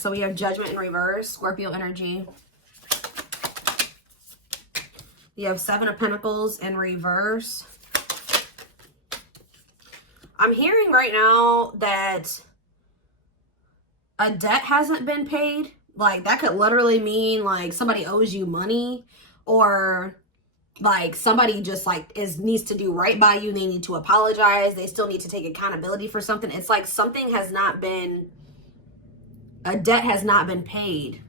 So we have Judgment in reverse, Scorpio energy. You have Seven of Pentacles in reverse. I'm hearing right now that a debt hasn't been paid. Like, that could literally mean, like, somebody owes you money, or, like, somebody just, like, needs to do right by you. They need to apologize. They still need to take accountability for something. It's like something has not been, a debt has not been paid.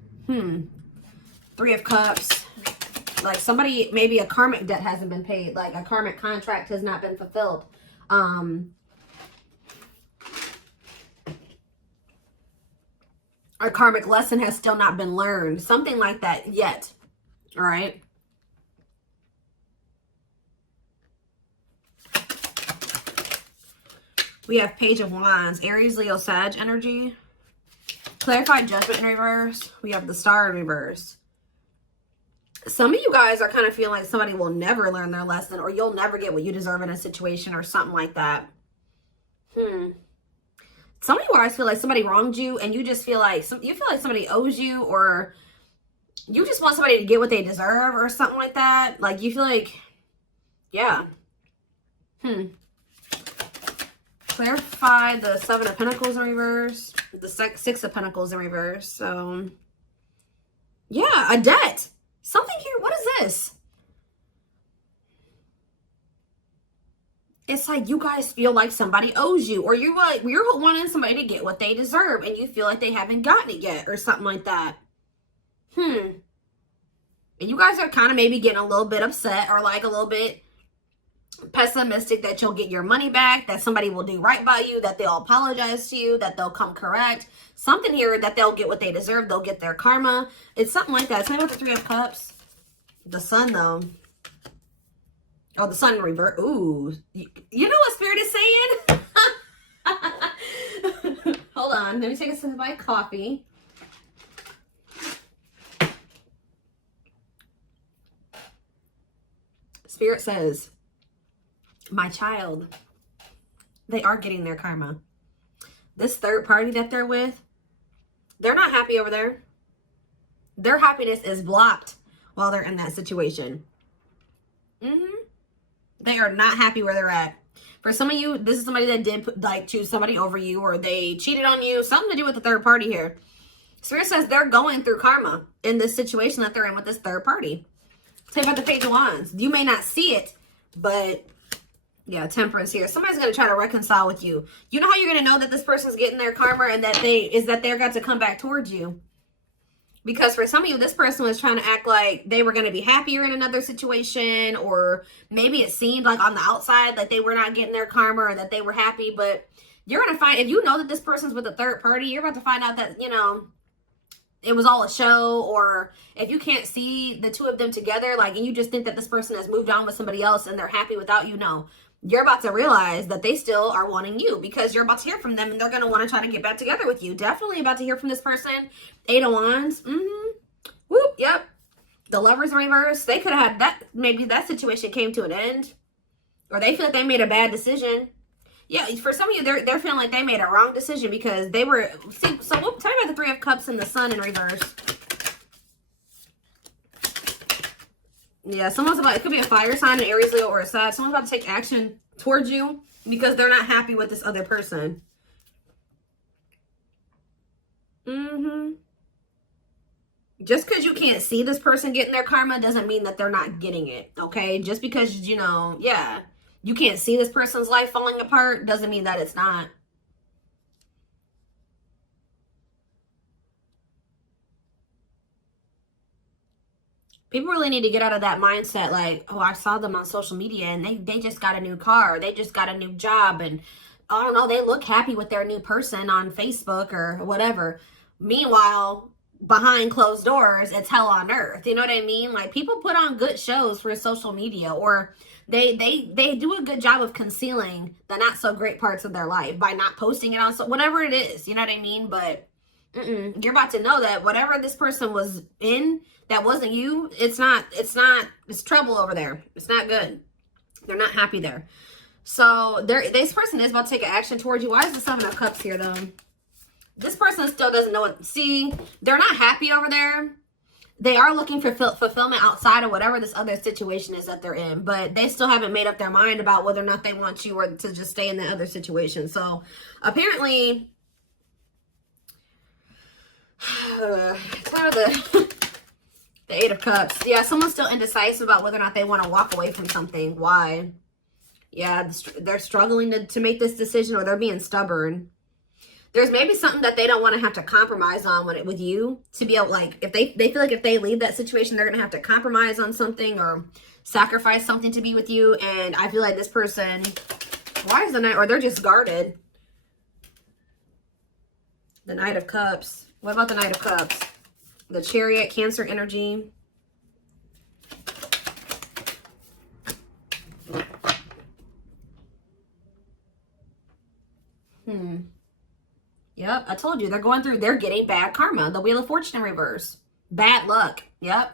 Three of Cups. Like, somebody, maybe a karmic debt hasn't been paid. Like, a karmic contract has not been fulfilled. A karmic lesson has still not been learned. Something like that yet. All right. We have Page of Wands. Aries, Leo, Sag energy. Clarified Judgment in reverse. We have the Star in reverse. Some of you guys are kind of feeling like somebody will never learn their lesson, or you'll never get what you deserve in a situation, or something like that. Some of you guys feel like somebody wronged you, and you just feel like somebody owes you, or you just want somebody to get what they deserve, or something like that. Like, you feel like, yeah. Clarify the Seven of Pentacles in reverse, the Six of Pentacles in reverse. So, yeah, a debt. Something here. What is this? It's like you guys feel like somebody owes you, or you're wanting somebody to get what they deserve, and you feel like they haven't gotten it yet, or something like that. And you guys are kind of maybe getting a little bit upset, or like a little bit pessimistic that you'll get your money back, that somebody will do right by you, that they'll apologize to you, that they'll come correct. Something here that they'll get what they deserve. They'll get their karma. It's something like that. Tell me about the Three of Cups. The Sun, though. Oh, the Sun in reverse. Ooh. You know what Spirit is saying? Hold on. Let me take a sip of my coffee. Spirit says, my child, they are getting their karma. This third party that they're with, they're not happy over there. Their happiness is blocked while they're in that situation. They are not happy where they're at. For some of you, this is somebody that did like choose somebody over you, or they cheated on you. Something to do with the third party here. Spirit says they're going through karma in this situation that they're in with this third party. Say about the Page of Wands. You may not see it, but yeah, Temperance here. Somebody's going to try to reconcile with you. You know how you're going to know that this person's getting their karma, and that they're got to come back towards you? Because for some of you, this person was trying to act like they were going to be happier in another situation, or maybe it seemed like on the outside like they were not getting their karma, or that they were happy. But you're going to find, if you know that this person's with a third party, you're about to find out that, you know, it was all a show. Or if you can't see the two of them together, like, and you just think that this person has moved on with somebody else and they're happy without you, no. You're about to realize that they still are wanting you, because you're about to hear from them, and they're going to want to try to get back together with you. Definitely about to hear from this person. Eight of Wands. Whoop. Yep. The Lovers in reverse. They could have had that. Maybe that situation came to an end, or they feel like they made a bad decision. Yeah. For some of you, they're feeling like they made a wrong decision, because they were. See, so we'll tell you about the Three of Cups and the Sun in reverse. Yeah, someone's about, it could be a fire sign, an Aries, Leo, or a Sag. Someone's about to take action towards you because they're not happy with this other person. Just because you can't see this person getting their karma doesn't mean that they're not getting it, okay? Just because, you know, yeah, you can't see this person's life falling apart doesn't mean that it's not. People really need to get out of that mindset, like, oh, I saw them on social media and they just got a new car, they just got a new job, and I don't know, they look happy with their new person on Facebook or whatever. Meanwhile, behind closed doors, it's hell on earth. You know what I mean? Like, people put on good shows for social media, or they do a good job of concealing the not so great parts of their life by not posting it on, so whatever it is, you know what I mean? But you're about to know that whatever this person was in that wasn't you, it's trouble over there. It's not good. They're not happy there. So this person is about to take an action towards you. Why is the Seven of Cups here, though? This person still doesn't know what, see, they're not happy over there. They are looking for fulfillment outside of whatever this other situation is that they're in, but they still haven't made up their mind about whether or not they want you or to just stay in the other situation. So apparently, it's kind of the Eight of Cups. Yeah, someone's still indecisive about whether or not they want to walk away from something. Why? Yeah, they're struggling to make this decision, or they're being stubborn. There's maybe something that they don't want to have to compromise on with you to be able, like, if they feel like if they leave that situation, they're going to have to compromise on something or sacrifice something to be with you. And I feel like this person, why is the Knight, or they're just guarded. The Knight of Cups. What about the Knight of Cups? The Chariot, Cancer energy. Yep, I told you, they're getting bad karma. The Wheel of Fortune in reverse. Bad luck. Yep.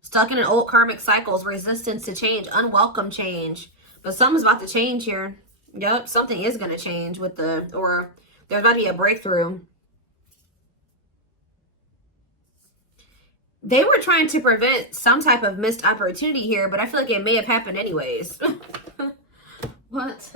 Stuck in an old karmic cycles, resistance to change, unwelcome change. But something's about to change here. Yep, something is going to change or there's about to be a breakthrough. They were trying to prevent some type of missed opportunity here, but I feel like it may have happened anyways. What?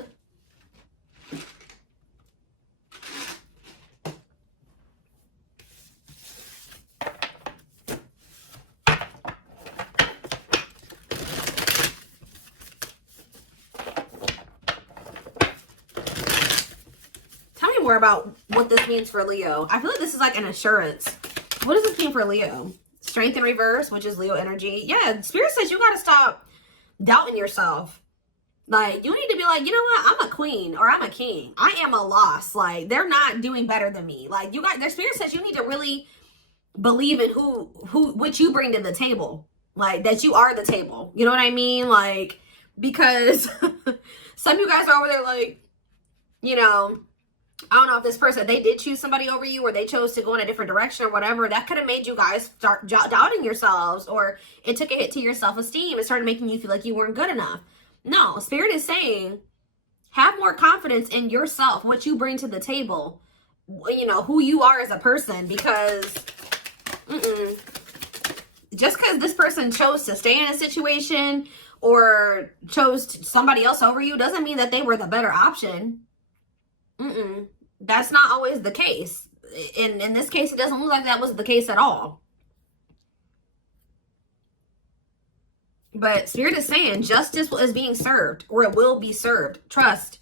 More about what this means for Leo. I feel like this is like an assurance. What does this mean for Leo? Strength in reverse, which is Leo energy. Yeah, Spirit says you got to stop doubting yourself. Like, you need to be like, you know what? I'm a queen or I'm a king. I am a loss. Like, they're not doing better than me. Like, you got, their Spirit says you need to really believe in what you bring to the table. Like, that you are the table. You know what I mean? Like, because some of you guys are over there like, you know, I don't know if this person, they did choose somebody over you or they chose to go in a different direction or whatever. That could have made you guys start doubting yourselves, or it took a hit to your self-esteem. It started making you feel like you weren't good enough. No, Spirit is saying, have more confidence in yourself, what you bring to the table, you know, who you are as a person, because just because this person chose to stay in a situation or chose somebody else over you doesn't mean that they were the better option. That's not always the case. In this case, it doesn't look like that was the case at all. But Spirit is saying justice is being served, or it will be served. Trust.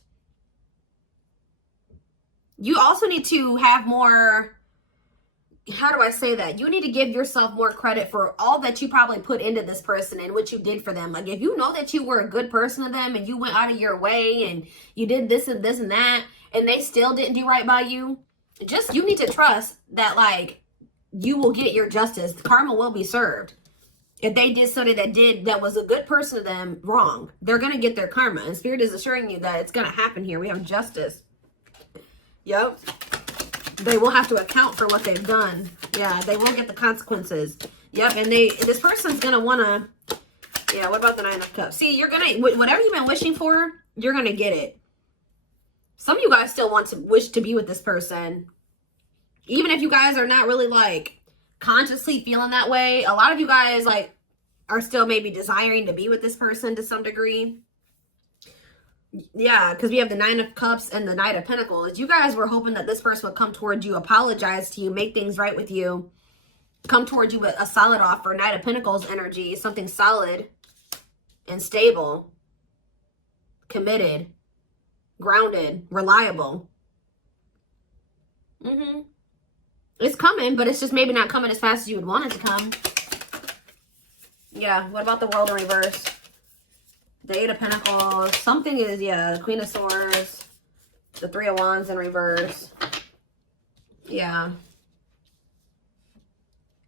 You also need to have more, how do I say that? You need to give yourself more credit for all that you probably put into this person and what you did for them. Like, if you know that you were a good person to them and you went out of your way and you did this and this and that, and they still didn't do right by you, you need to trust that, like, you will get your justice. Karma will be served. If they did something that was a good person to them wrong, they're going to get their karma. And Spirit is assuring you that it's going to happen here. We have justice. Yep. They will have to account for what they've done. Yeah, they will get the consequences. Yep, and this person's going to want to, yeah, what about the Nine of Cups? See, you're going to, whatever you've been wishing for, you're going to get it. Some of you guys still want to wish to be with this person. Even if you guys are not really, like, consciously feeling that way, a lot of you guys, like, are still maybe desiring to be with this person to some degree. Yeah, because we have the Nine of Cups and the Knight of Pentacles. You guys were hoping that this person would come towards you, apologize to you, make things right with you, come towards you with a solid offer. Knight of Pentacles energy, something solid and stable, committed, grounded, reliable. It's coming, but it's just maybe not coming as fast as you would want it to come. Yeah, what about the World in reverse? The Eight of Pentacles. Something is, yeah, the Queen of Swords. The Three of Wands in reverse. Yeah.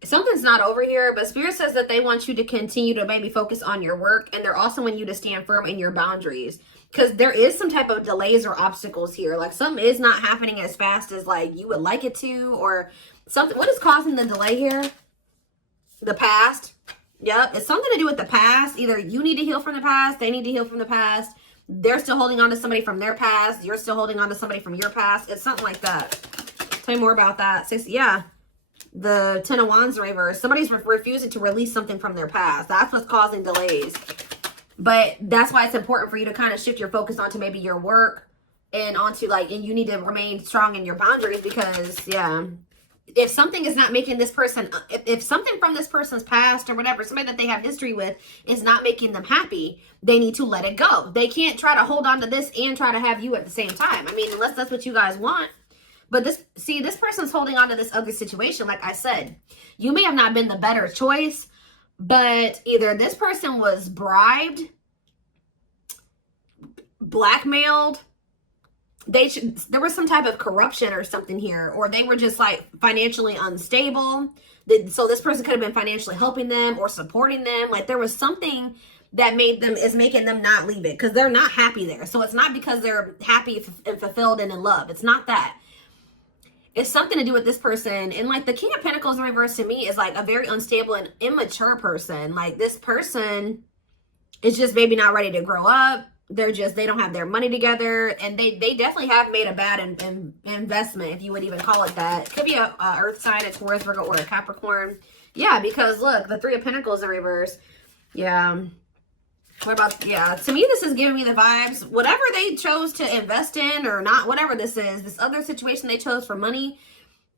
Something's not over here, but Spirit says that they want you to continue to maybe focus on your work, and they're also want you to stand firm in your boundaries. Because there is some type of delays or obstacles here. Like, something is not happening as fast as, like, you would like it to, or something. What is causing the delay here? The past. Yep, it's something to do with the past. Either you need to heal from the past, they need to heal from the past. They're still holding on to somebody from their past. You're still holding on to somebody from your past. It's something like that. Play more about that. Yeah. The Ten of Wands in reverse. Somebody's refusing to release something from their past. That's what's causing delays. But that's why it's important for you to kind of shift your focus onto maybe your work and onto like, and you need to remain strong in your boundaries because, yeah, if something is not making this person, if something from this person's past or whatever, somebody that they have history with is not making them happy, they need to let it go. They can't try to hold on to this and try to have you at the same time. I mean, unless that's what you guys want. But this person's holding on to this other situation. Like I said, you may have not been the better choice, but either this person was bribed, blackmailed, there was some type of corruption or something here, or they were just like financially unstable. So this person could have been financially helping them or supporting them. Like there was something that is making them not leave it because they're not happy there. So it's not because they're happy and fulfilled and in love. It's not that. It's something to do with this person. And like the King of Pentacles in reverse to me is like a very unstable and immature person. Like this person is just maybe not ready to grow up. They don't have their money together, and they definitely have made a bad investment, if you would even call it that. It could be a earth sign, a Taurus, Virgo, or a Capricorn. Yeah, because look, the Three of Pentacles in reverse. Yeah. What about, yeah, to me, this is giving me the vibes. Whatever they chose to invest in or not, whatever this is, this other situation they chose for money,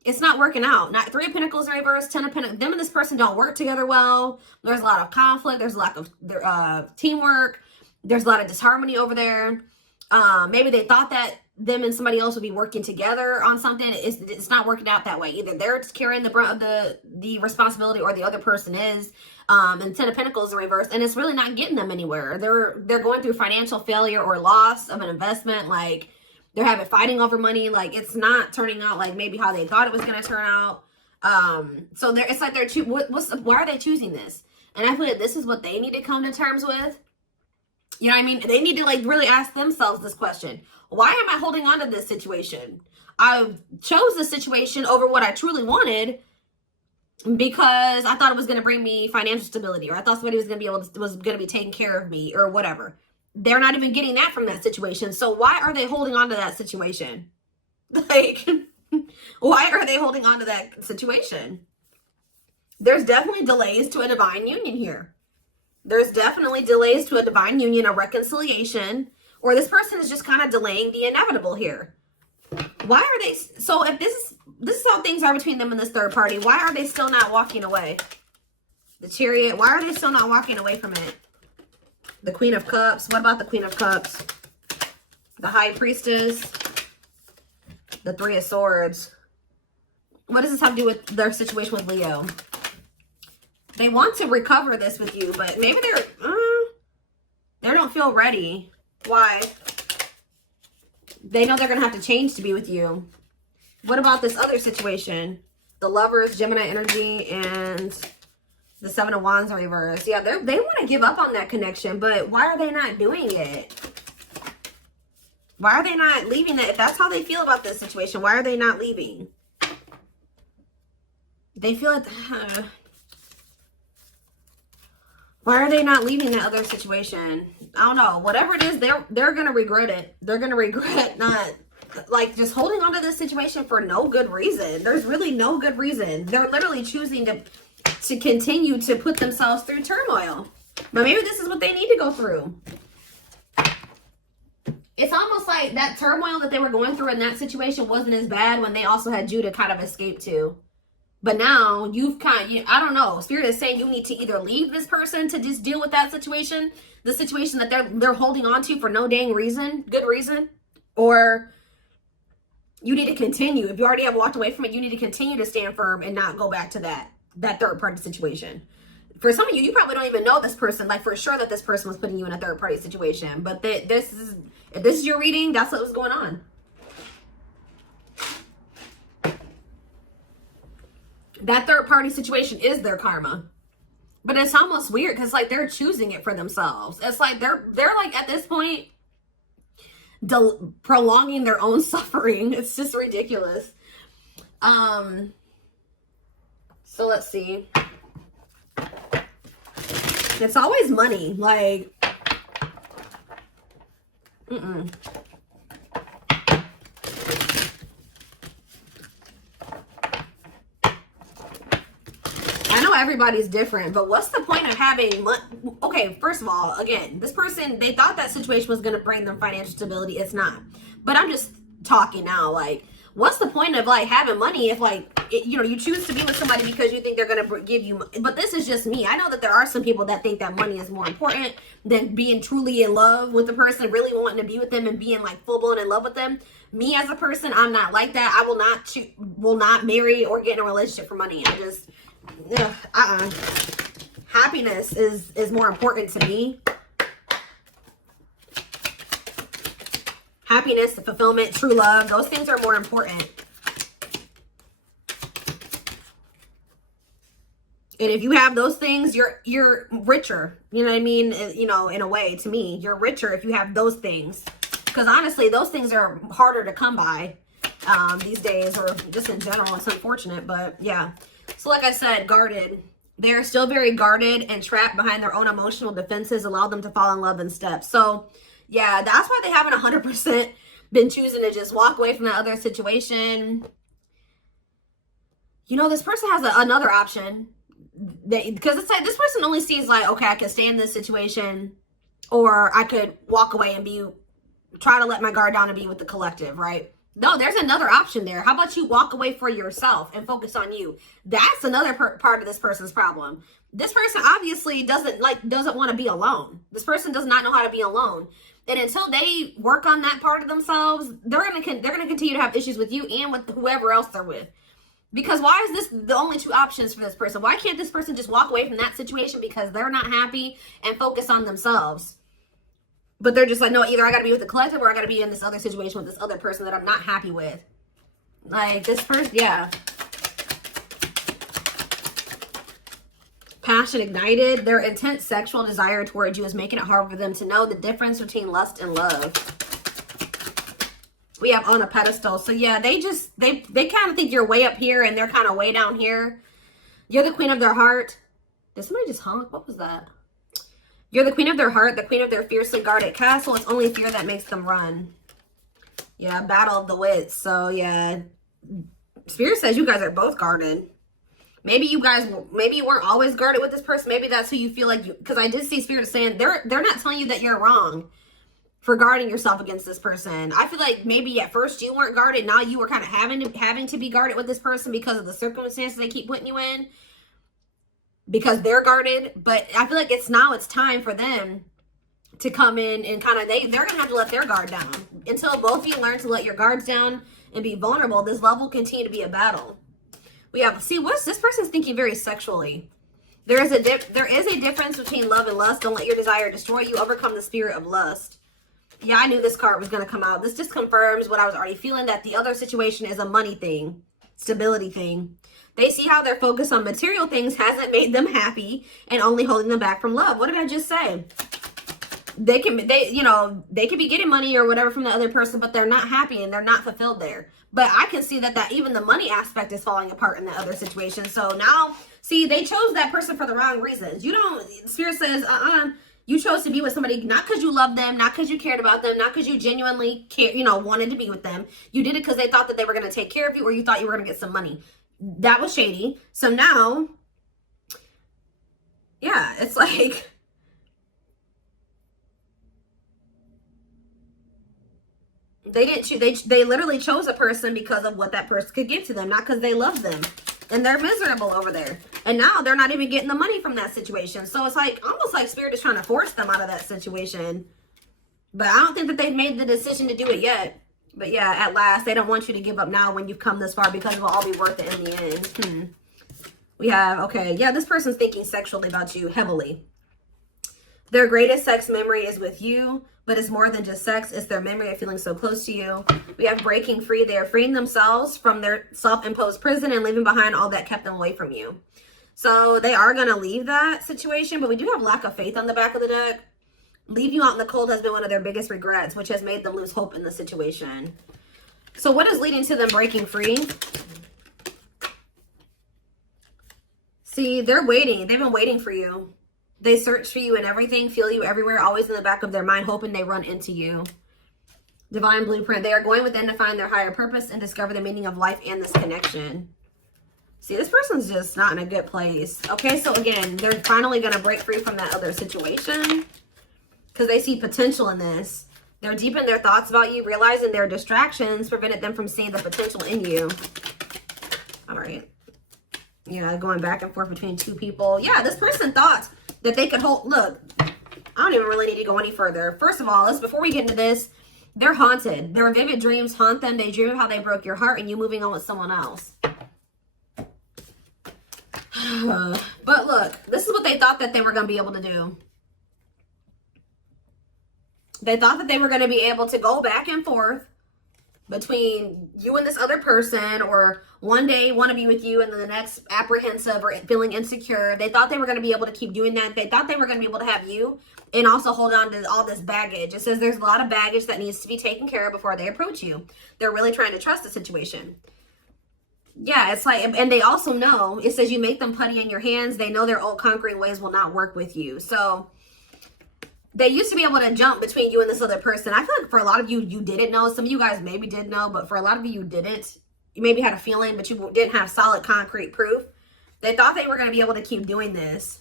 it's not working out. Not Three of Pentacles in reverse, Ten of Pentacles. Them and this person don't work together well. There's a lot of conflict. There's a lack of teamwork. There's a lot of disharmony over there. Maybe they thought that them and somebody else would be working together on something. It's not working out that way. Either they're carrying the brunt of the responsibility or the other person is. And Ten of Pentacles in reverse. And it's really not getting them anywhere. They're going through financial failure or loss of an investment. Like they're having fighting over money. Like it's not turning out like maybe how they thought it was going to turn out. So it's like why are they choosing this? And I feel like this is what they need to come to terms with. You know what I mean? They need to like really ask themselves this question. Why am I holding on to this situation? I chose this situation over what I truly wanted because I thought it was going to bring me financial stability, or I thought somebody was going to be taking care of me or whatever. They're not even getting that from that situation. So why are they holding on to that situation? Like, why are they holding on to that situation? There's definitely delays to a divine union here. There's definitely delays to a divine union, a reconciliation, or this person is just kind of delaying the inevitable here. Why are they, so if this is how things are between them and this third party, why are they still not walking away? The Chariot, why are they still not walking away from it? The Queen of Cups, what about the Queen of Cups? The High Priestess, the Three of Swords. What does this have to do with their situation with Leo? They want to recover this with you, but maybe they don't feel ready. Why? They know they're going to have to change to be with you. What about this other situation? The Lovers, Gemini energy, and the Seven of Wands in reverse. Yeah, they want to give up on that connection, but why are they not doing it? Why are they not leaving it? If that's how they feel about this situation, why are they not leaving? They feel like... why are they not leaving that other situation? I don't know. Whatever it is, they're going to regret it. They're going to regret not, like, just holding on to this situation for no good reason. There's really no good reason. They're literally choosing to continue to put themselves through turmoil. But maybe this is what they need to go through. It's almost like that turmoil that they were going through in that situation wasn't as bad when they also had you to kind of escape to. But now you've I don't know. Spirit is saying you need to either leave this person to just deal with that situation, the situation that they're holding on to for no dang reason, good reason, or you need to continue. If you already have walked away from it, you need to continue to stand firm and not go back to that third party situation. For some of you, you probably don't even know this person, like for sure that this person was putting you in a third party situation. But if this is your reading, that's what was going on. That third party situation is their karma. But it's almost weird because like they're choosing it for themselves. It's like they're like at this point prolonging their own suffering. It's just ridiculous. So let's see. It's always money. Like how everybody's different, but what's the point of having okay, first of all, again, this person, they thought that situation was going to bring them financial stability. It's not. But I'm just talking now, like, what's the point of like having money if like you know, you choose to be with somebody because you think they're going to give you, but this is just me. I know that there are some people that think that money is more important than being truly in love with the person, really wanting to be with them and being like full blown in love with them. Me as a person, I'm not like that. I will not marry or get in a relationship for money. I just happiness is more important to me. Happiness, the fulfillment, true love, those things are more important. And if you have those things, you're richer. You know what I mean? You know, in a way, to me, you're richer if you have those things. Because honestly, those things are harder to come by these days, or just in general. It's unfortunate, but yeah. So like I said, guarded. They're still very guarded and trapped behind their own emotional defenses, allow them to fall in love in steps. So yeah, that's why they haven't 100% been choosing to just walk away from that other situation. You know, this person has another option. Because it's like, this person only sees like, okay, I can stay in this situation, or I could walk away and try to let my guard down and be with the collective, right? No, there's another option there. How about you walk away for yourself and focus on you? That's another part of this person's problem. This person obviously doesn't want to be alone. This person does not know how to be alone. And until they work on that part of themselves, they're gonna continue to have issues with you and with whoever else they're with. Because why is this the only two options for this person? Why can't this person just walk away from that situation because they're not happy and focus on themselves? But they're just like, no, either I got to be with the collective or I got to be in this other situation with this other person that I'm not happy with. Like, this person, yeah. Passion ignited. Their intense sexual desire towards you is making it hard for them to know the difference between lust and love. We have on a pedestal. So yeah, they kind of think you're way up here and they're kind of way down here. You're the queen of their heart. Did somebody just honk? What was that? You're the queen of their heart, the queen of their fiercely guarded castle. It's only fear that makes them run. Yeah, battle of the wits. So yeah, Spirit says you guys are both guarded. Maybe you weren't always guarded with this person. Maybe that's who you feel like you, because I did see Spirit saying they're not telling you that you're wrong for guarding yourself against this person. I feel like maybe at first you weren't guarded. Now you were kind of having to be guarded with this person because of the circumstances they keep putting you in. Because they're guarded. But I feel like it's time for them to come in and kind of, they're going to have to let their guard down. Until both of you learn to let your guards down and be vulnerable, this love will continue to be a battle. We have, see, this person's thinking very sexually. There is a difference between love and lust. Don't let your desire destroy you. Overcome the spirit of lust. Yeah, I knew this card was going to come out. This just confirms what I was already feeling, that the other situation is a money thing, stability thing. They see how their focus on material things hasn't made them happy and only holding them back from love. What did I just say? They can be getting money or whatever from the other person, but they're not happy and they're not fulfilled there. But I can see that even the money aspect is falling apart in the other situation. So now, see, they chose that person for the wrong reasons. Spirit says, you chose to be with somebody not because you loved them, not because you cared about them, not because you genuinely wanted to be with them. You did it because they thought that they were going to take care of you, or you thought you were going to get some money. That was shady. So now, yeah, it's like, they literally chose a person because of what that person could give to them, not because they love them. And they're miserable over there. And now they're not even getting the money from that situation. So it's like, almost like Spirit is trying to force them out of that situation. But I don't think that they've made the decision to do it yet. But yeah, at last, they don't want you to give up now when you've come this far, because it will all be worth it in the end. We have, okay, yeah, this person's thinking sexually about you heavily. Their greatest sex memory is with you, but it's more than just sex. It's their memory of feeling so close to you. We have breaking free. They are freeing themselves from their self-imposed prison and leaving behind all that kept them away from you. So they are going to leave that situation, but we do have lack of faith on the back of the deck. Leave you out in the cold has been one of their biggest regrets, which has made them lose hope in the situation. So what is leading to them breaking free? See, they're waiting. They've been waiting for you. They search for you and everything, feel you everywhere, always in the back of their mind, hoping they run into you. Divine blueprint. They are going within to find their higher purpose and discover the meaning of life and this connection. See, this person's just not in a good place. Okay, so again, they're finally going to break free from that other situation because they see potential in this. They're deep in their thoughts about you, realizing their distractions prevented them from seeing the potential in you. All right. Yeah, going back and forth between two people. Yeah, this person thought that they could hold... Look, I don't even really need to go any further. First of all, before we get into this, they're haunted. Their vivid dreams haunt them. They dream of how they broke your heart and you moving on with someone else. But look, this is what they thought that they were going to be able to do. They thought that they were going to be able to go back and forth between you and this other person, or one day want to be with you and then the next apprehensive or feeling insecure. They thought they were going to be able to keep doing that. They thought they were going to be able to have you and also hold on to all this baggage. It says there's a lot of baggage that needs to be taken care of before they approach you. They're really trying to trust the situation. Yeah, it's like, and they also know, it says you make them putty in your hands. They know their old conquering ways will not work with you. So they used to be able to jump between you and this other person. I feel like for a lot of you, you didn't know. Some of you guys maybe did know, but for a lot of you, you didn't. You maybe had a feeling, but you didn't have solid concrete proof. They thought they were going to be able to keep doing this.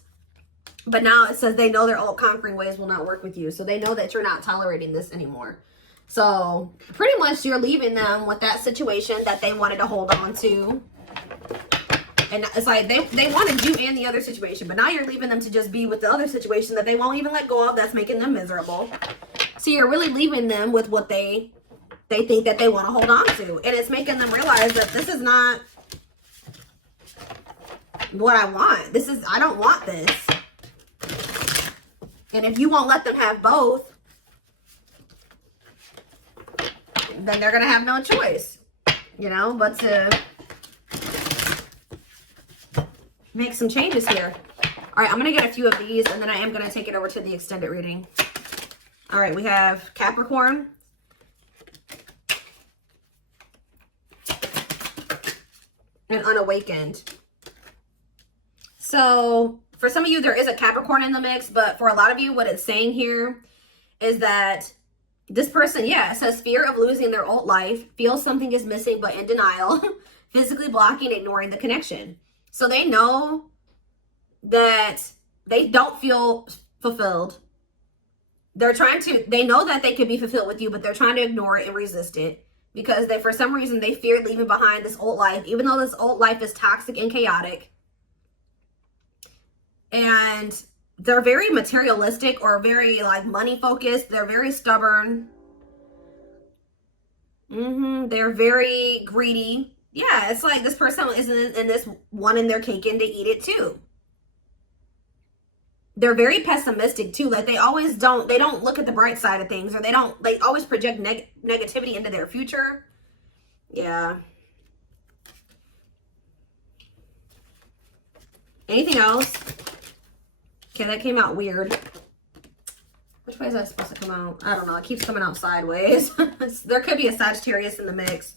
But now it says they know their old conquering ways will not work with you. So they know that you're not tolerating this anymore. So pretty much you're leaving them with that situation that they wanted to hold on to. And it's like they wanted you and the other situation, but now you're leaving them to just be with the other situation that they won't even let go of, that's making them miserable. So you're really leaving them with what they think that they want to hold on to. And it's making them realize that this is not what I want. I don't want this. And if you won't let them have both, then they're going to have no choice, you know, but to make some changes here. All right, I'm going to get a few of these, and then I am going to take it over to the extended reading. All right, we have Capricorn. And Unawakened. So for some of you, there is a Capricorn in the mix, but for a lot of you, what it's saying here is that this person, yeah, it says fear of losing their old life, feels something is missing but in denial, physically blocking, ignoring the connection. So they know that they don't feel fulfilled. They know that they could be fulfilled with you, but they're trying to ignore it and resist it because for some reason, they fear leaving behind this old life, even though this old life is toxic and chaotic. And they're very materialistic or very like money focused. They're very stubborn. They're very greedy. Yeah, it's like this person is in this wanting their cake and to eat it too. They're very pessimistic too. Like they don't look at the bright side of things, or they always project negativity into their future. Yeah. Anything else? Okay, that came out weird. Which way is that supposed to come out? I don't know. It keeps coming out sideways. There could be a Sagittarius in the mix.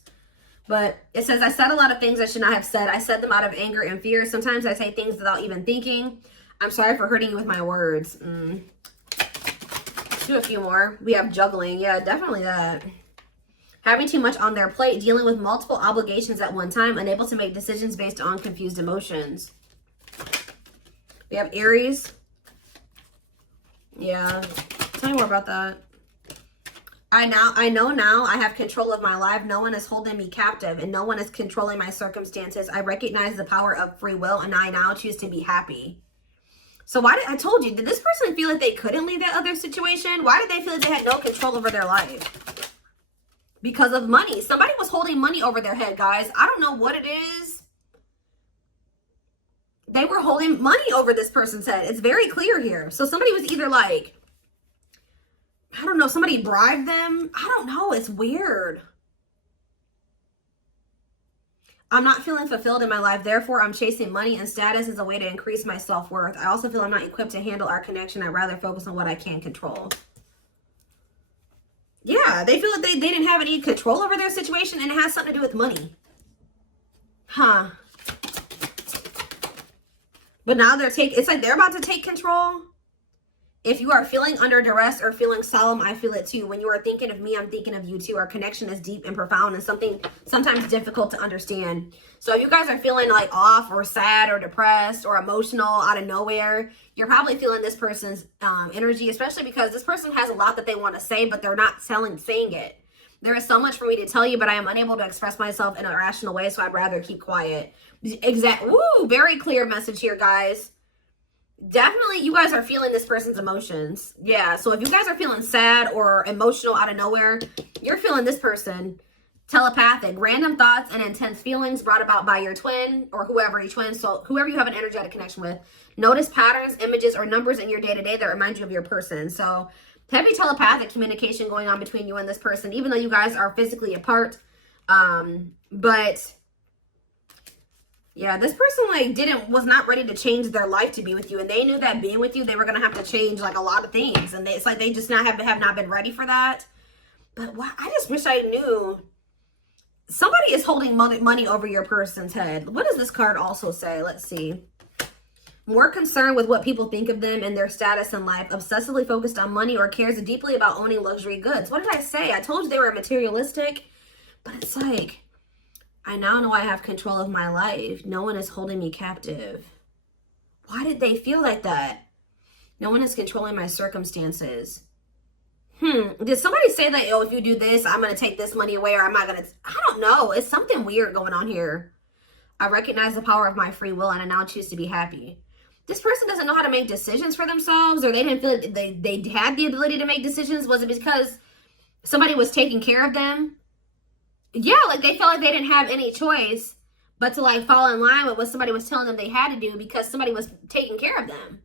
But it says, I said a lot of things I should not have said. I said them out of anger and fear. Sometimes I say things without even thinking. I'm sorry for hurting you with my words. Let's do a few more. We have juggling. Yeah, definitely that. Having too much on their plate. Dealing with multiple obligations at one time. Unable to make decisions based on confused emotions. We have Aries. Yeah. Tell me more about that. I know now I have control of my life. No one is holding me captive and no one is controlling my circumstances. I recognize the power of free will and I now choose to be happy. So I told you, did this person feel like they couldn't leave that other situation? Why did they feel like they had no control over their life? Because of money. Somebody was holding money over their head, guys. I don't know what it is. They were holding money over this person's head. It's very clear here. So somebody was either like, I don't know, somebody bribed them. I don't know. It's weird. I'm not feeling fulfilled in my life. Therefore, I'm chasing money and status as a way to increase my self-worth. I also feel I'm not equipped to handle our connection. I'd rather focus on what I can control. Yeah, they feel like they didn't have any control over their situation and it has something to do with money. Huh. But now it's like they're about to take control. If you are feeling under duress or feeling solemn, I feel it too. When you are thinking of me, I'm thinking of you too. Our connection is deep and profound and something sometimes difficult to understand. So if you guys are feeling like off or sad or depressed or emotional out of nowhere, you're probably feeling this person's energy, especially because this person has a lot that they want to say, but they're not saying it. There is so much for me to tell you, but I am unable to express myself in a rational way, so I'd rather keep quiet. Woo, very clear message here, guys. Definitely, you guys are feeling this person's emotions. Yeah, so if you guys are feeling sad or emotional out of nowhere, you're feeling this person. Telepathic, random thoughts and intense feelings brought about by your twin or whoever you twin, so whoever you have an energetic connection with. Notice patterns, images, or numbers in your day-to-day that remind you of your person. So heavy telepathic communication going on between you and this person, even though you guys are physically apart. But yeah, this person like was not ready to change their life to be with you, and they knew that being with you, they were gonna have to change like a lot of things, and it's like they just have not been ready for that. But I just wish I knew. Somebody is holding money over your person's head. What does this card also say? Let's see. More concerned with what people think of them and their status in life, obsessively focused on money, or cares deeply about owning luxury goods. What did I say? I told you they were materialistic, but it's like, I now know I have control of my life. No one is holding me captive. Why did they feel like that? No one is controlling my circumstances. Did somebody say that, oh, if you do this, I'm going to take this money away, or I'm not going to, I don't know. It's something weird going on here. I recognize the power of my free will, and I now choose to be happy. This person doesn't know how to make decisions for themselves, or they didn't feel like they had the ability to make decisions. Was it because somebody was taking care of them? Yeah, like they felt like they didn't have any choice but to like fall in line with what somebody was telling them they had to do because somebody was taking care of them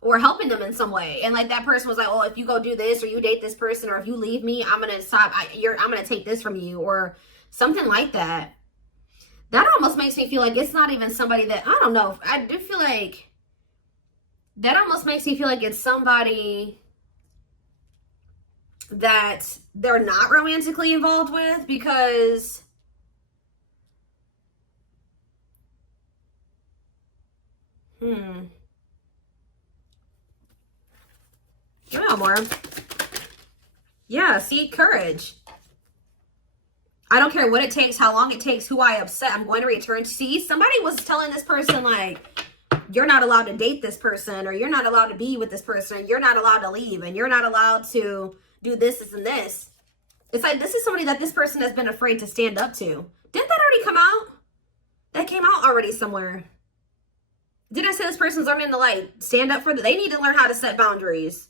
or helping them in some way. And like that person was like, oh, if you go do this or you date this person or if you leave me, I'm going to stop. I'm going to take this from you or something like that. That almost makes me feel like it's not even somebody that, I don't know. I do feel like that almost makes me feel like it's somebody that they're not romantically involved with because yeah, more. Yeah, see, courage. I don't care what it takes, how long it takes, who I upset, I'm going to return to. See, somebody was telling this person like, you're not allowed to date this person, or you're not allowed to be with this person, or you're not allowed to leave, and you're not allowed to do this and this. It's like, this is somebody that this person has been afraid to stand up to. Didn't that already come out? That came out already somewhere. Didn't I say this person's learning to like stand up for they need to learn how to set boundaries.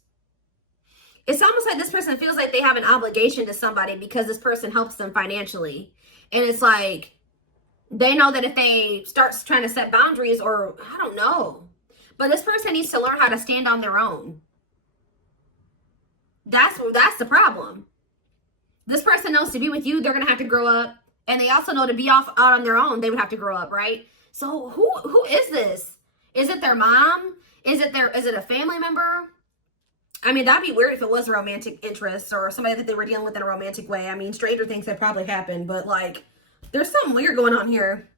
It's almost like this person feels like they have an obligation to somebody because this person helps them financially. And it's like, they know that if they start trying to set boundaries, or I don't know, but this person needs to learn how to stand on their own. That's the problem. This person knows to be with you, they're going to have to grow up. And they also know to be out on their own, they would have to grow up, right? So who is this? Is it their mom? Is it a family member? I mean, that'd be weird if it was a romantic interest or somebody that they were dealing with in a romantic way. I mean, stranger things have probably happened, but like, there's something weird going on here.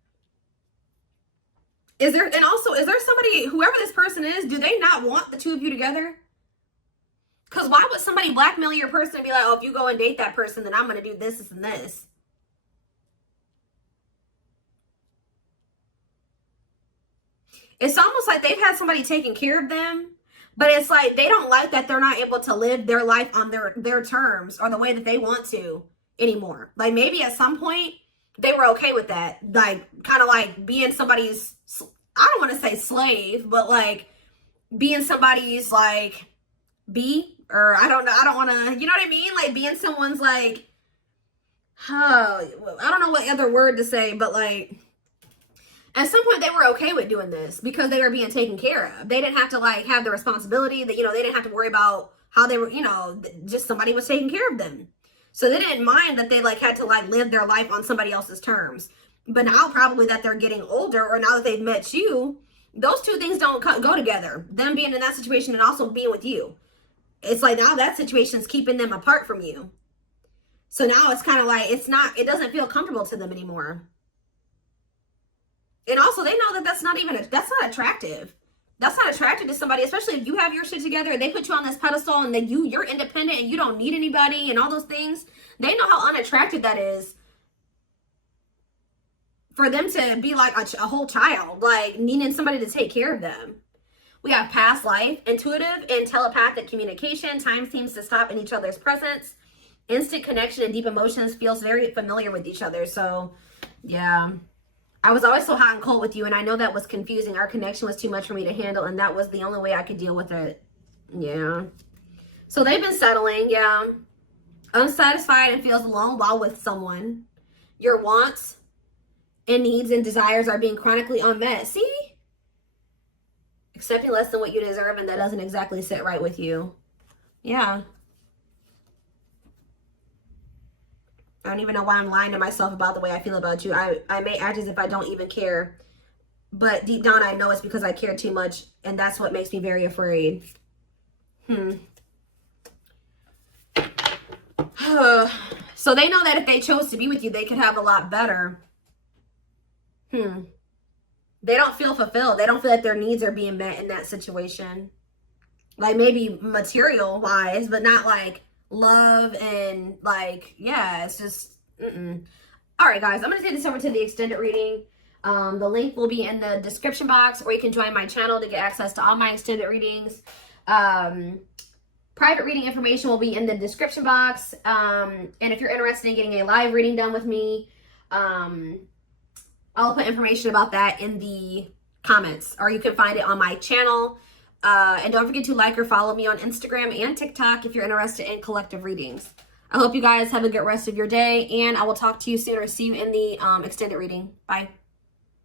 Is there somebody, whoever this person is, do they not want the two of you together? Because why would somebody blackmail your person and be like, oh, if you go and date that person, then I'm going to do this, this, and this? It's almost like they've had somebody taking care of them, but it's like they don't like that they're not able to live their life on their terms or the way that they want to anymore. Like maybe at some point they were okay with that. Like kind of like being somebody's, I don't want to say slave, but like being somebody's like or I don't want to, you know what I mean? Like being someone's like, I don't know what other word to say, but like, at some point, they were okay with doing this because they were being taken care of. They didn't have to, like, have the responsibility that, they didn't have to worry about how they were, just somebody was taking care of them. So they didn't mind that they, like, had to, like, live their life on somebody else's terms. But now, probably that they're getting older or now that they've met you, those two things don't go together. Them being in that situation and also being with you. It's like now that situation's keeping them apart from you. So now it's kind of like, it doesn't feel comfortable to them anymore. And also, they know that that's not attractive. That's not attracted to somebody, especially if you have your shit together and they put you on this pedestal and then you're independent and you don't need anybody and all those things. They know how unattractive that is for them to be like a whole child, like needing somebody to take care of them. We have past life, intuitive and telepathic communication. Time seems to stop in each other's presence. Instant connection and deep emotions, feels very familiar with each other. So, yeah. I was always so hot and cold with you, and I know that was confusing. Our connection was too much for me to handle, and that was the only way I could deal with it. Yeah. So they've been settling, yeah. Unsatisfied and feels alone while with someone. Your wants and needs and desires are being chronically unmet. See? Accepting less than what you deserve, and that doesn't exactly sit right with you. Yeah. I don't even know why I'm lying to myself about the way I feel about you. I may act as if I don't even care. But deep down, I know it's because I care too much. And that's what makes me very afraid. So they know that if they chose to be with you, they could have a lot better. They don't feel fulfilled. They don't feel like their needs are being met in that situation. Like maybe material-wise, but not like love and like, yeah, it's just all right, guys, I'm gonna take this over to the extended reading. The link will be in the description box, or you can join my channel to get access to all my extended readings. Private reading information will be in the description box, and if you're interested in getting a live reading done with me, I'll put information about that in the comments, or you can find it on my channel. And don't forget to like or follow me on Instagram and TikTok if you're interested in collective readings. I hope you guys have a good rest of your day, and I will talk to you soon or see you in the extended reading. Bye.